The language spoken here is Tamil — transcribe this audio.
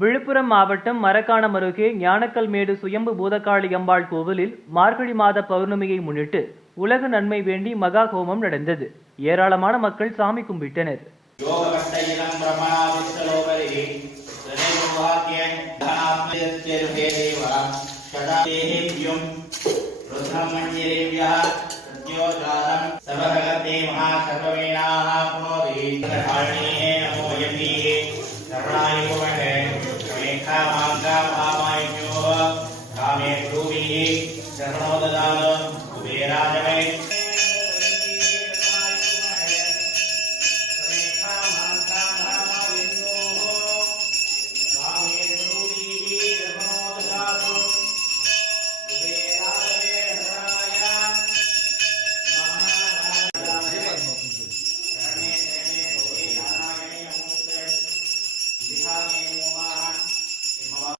விழுப்புரம் மாவட்டம் மரக்காணம் அருகே ஞானக்கல்மேடு சுயம்பு பூதகாளி அம்பாள் கோவிலில் மார்கழி மாத பௌர்ணமியை முன்னிட்டு உலக நன்மை வேண்டி மகா ஹோமம் நடந்தது. ஏராளமான மக்கள் சாமி கும்பிட்டனர். சர்வவேணாக புனோதி मार्गा पापाय्यो कामे ब्रूहि शरणो ददातु